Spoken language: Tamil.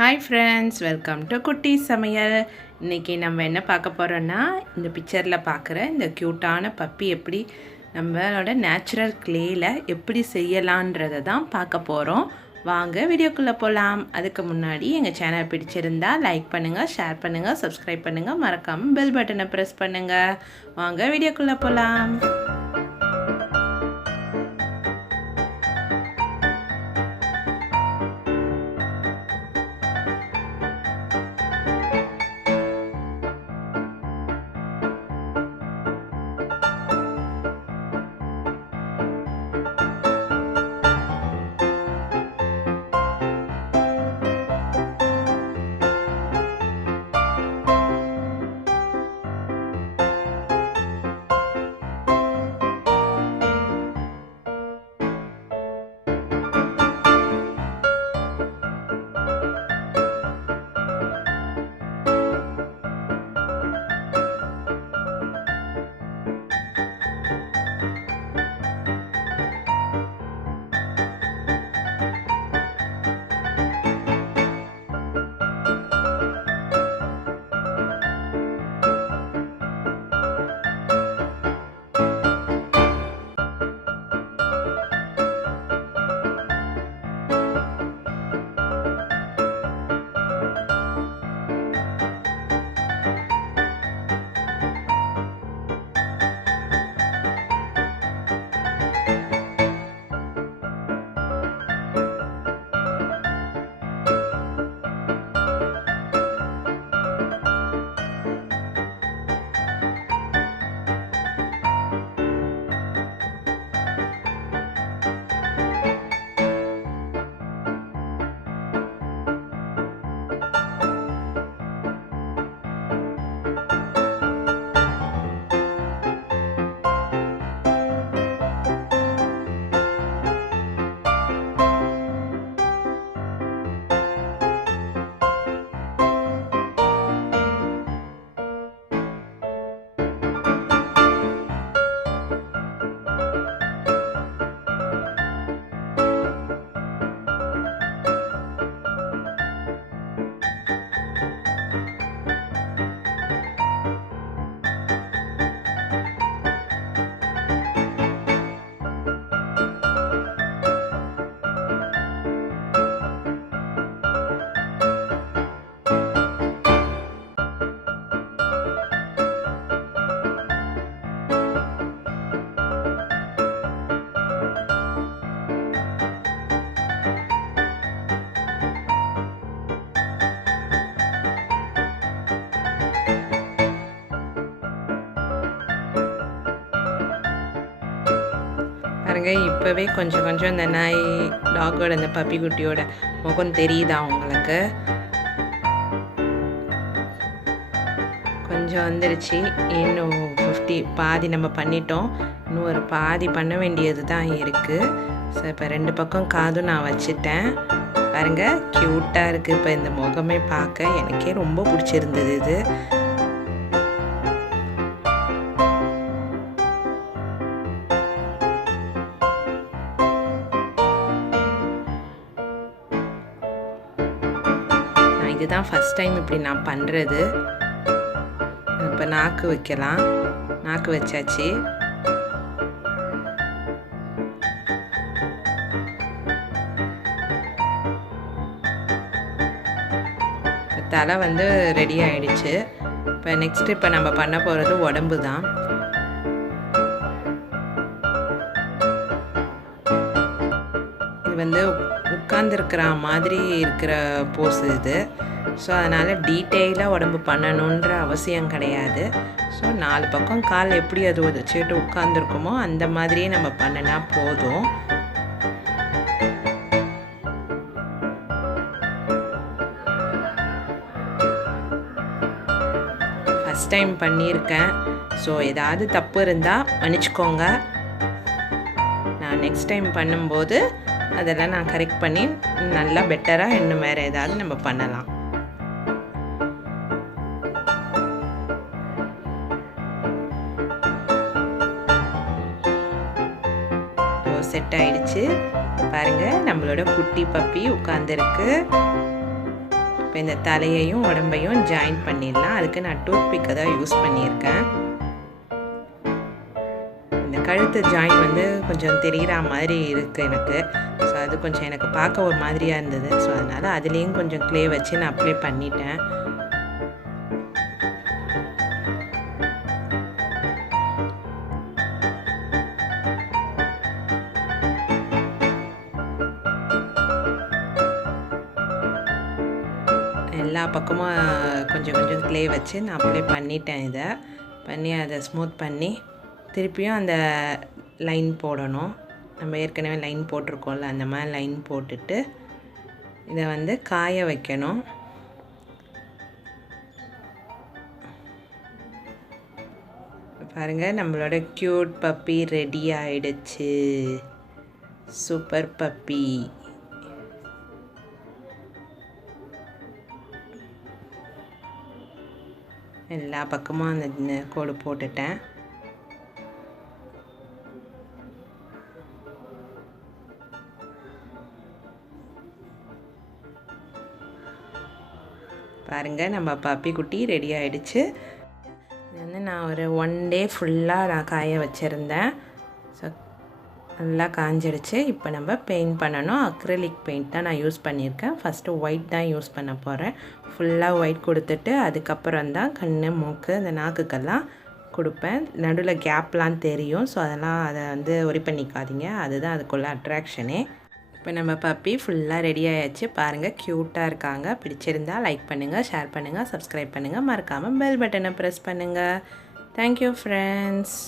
ஹாய் ஃப்ரெண்ட்ஸ், வெல்கம் டு குட்டி சமையல். இன்றைக்கி நம்ம என்ன பார்க்க போகிறோன்னா, இந்த பிக்சரில் பார்க்குற இந்த க்யூட்டான பப்பி எப்படி நம்மளோட நேச்சுரல் க்ளேயில் எப்படி செய்யலான்றதை தான் பார்க்க போகிறோம். வாங்க வீடியோக்குள்ளே போகலாம். அதுக்கு முன்னாடி எங்கள் சேனல் பிடிச்சிருந்தா லைக் பண்ணுங்கள், ஷேர் பண்ணுங்கள், சப்ஸ்கிரைப் பண்ணுங்கள், மறக்காமல் பெல் பட்டனை ப்ரெஸ் பண்ணுங்கள். வாங்க வீடியோக்குள்ளே போகலாம். பாருங்க, இப்போவே கொஞ்சம் கொஞ்சம் இந்த நாய் டாகோட இந்த பப்பி குட்டியோட முகம் தெரியுதா உங்களுக்கு? கொஞ்சம் வந்துடுச்சு. இன்னும் 50 பாதி நம்ம பண்ணிட்டோம். இன்னும் ஒரு பாதி பண்ண வேண்டியது தான் இருக்குது. ஸோ இப்போ 2 பக்கம் காதும் நான் வச்சுட்டேன். பாருங்கள், க்யூட்டாக இருக்குது. இப்போ இந்த முகமே பார்க்க எனக்கே ரொம்ப பிடிச்சிருந்தது. இது இதுதான் ஃபஸ்ட் டைம் இப்படி நான் பண்ணுறது. இப்போ நாக்கு வைக்கலாம். நாக்கு வச்சாச்சு. தலை வந்து ரெடி ஆகிடுச்சு. இப்போ நெக்ஸ்ட்டு இப்போ நம்ம பண்ண போகிறது உடம்பு தான். இது வந்து உட்கார்ந்துருக்கிற மாதிரி இருக்கிற போஸ் இது. ஸோ அதனால் டீட்டெயிலாக உடம்பு பண்ணணுன்ற அவசியம் கிடையாது. ஸோ 4 பக்கம் கால் எப்படி அது வச்சுட்டு உட்காந்துருக்குமோ அந்த மாதிரியே நம்ம பண்ணினா போதும். ஃபஸ்ட் டைம் பண்ணியிருக்கேன். ஸோ ஏதாவது தப்பு இருந்தால் மன்னிச்சுக்கோங்க. நான் நெக்ஸ்ட் டைம் பண்ணும்போது அதெல்லாம் நான் கரெக்ட் பண்ணி நல்லா பெட்டராக இன்னும் வேறு ஏதாவது நம்ம பண்ணலாம். செட் ஆயிடுச்சு. பாருங்க, நம்மளோட குட்டி பப்பி உட்கார்ந்துருக்கு. இப்போ இந்த தலையையும் உடம்பையும் ஜாயின் பண்ணிடலாம். அதுக்கு நான் டூத் பிக்கை தான் யூஸ் பண்ணியிருக்கேன். இந்த கழுத்து ஜாயின் வந்து கொஞ்சம் தெரிகிற மாதிரி இருக்குது எனக்கு. ஸோ அது கொஞ்சம் எனக்கு பார்க்க ஒரு மாதிரியாக இருந்தது. ஸோ அதனால் அதுலேயும் கொஞ்சம் க்ளே வச்சு நான் அப்ளை பண்ணிட்டேன். எல்லா பக்கமும் கொஞ்சம் கொஞ்சம் க்ளே வச்சு நான் அப்ளை பண்ணிட்டேன். இதை பண்ணி அதை ஸ்மூத் பண்ணி திருப்பியும் அந்த லைன் போடணும். நம்ம ஏற்கனவே லைன் போட்டிருக்கோம்ல, அந்த மாதிரி லைன் போட்டுட்டு இதை வந்து காய வைக்கணும். பாருங்கள், நம்மளோட க்யூட் பப்பி ரெடி ஆயிடுச்சு. Super puppy. எல்லா பக்கமும் அந்த கோடு போட்டுட்டேன். பாருங்கள், நம்ம பப்பி குட்டி ரெடி ஆகிடுச்சு. இது வந்து நான் ஒரு 1 டே ஃபுல்லாக நான் காய வச்சுருந்தேன். ஸோ நல்லா காஞ்சிடுச்சு. இப்போ நம்ம பெயிண்ட் பண்ணணும். அக்ரிலிக் பெயிண்ட் தான் நான் யூஸ் பண்ணியிருக்கேன். ஃபஸ்ட்டு ஒயிட் தான் யூஸ் பண்ண போகிறேன். ஃபுல்லாக ஒயிட் கொடுத்துட்டு அதுக்கப்புறம் தான் கண், மூக்கு, அந்த நாக்குக்கெல்லாம் கொடுப்பேன். நடுவில் கேப்லாம் தெரியும். ஸோ அதெல்லாம் அதை வந்து ஒரி பண்ணிக்காதீங்க. அதுதான் அதுக்குள்ள அட்ராக்ஷனே. இப்போ நம்ம பப்பி ஃபுல்லாக ரெடி ஆயாச்சு. பாருங்கள், க்யூட்டாக இருக்காங்க. பிடிச்சிருந்தால் லைக் பண்ணுங்கள், ஷேர் பண்ணுங்கள், சப்ஸ்கிரைப் பண்ணுங்கள். மறக்காமல் பெல் பட்டனை ப்ரெஸ் பண்ணுங்கள். Thank you friends.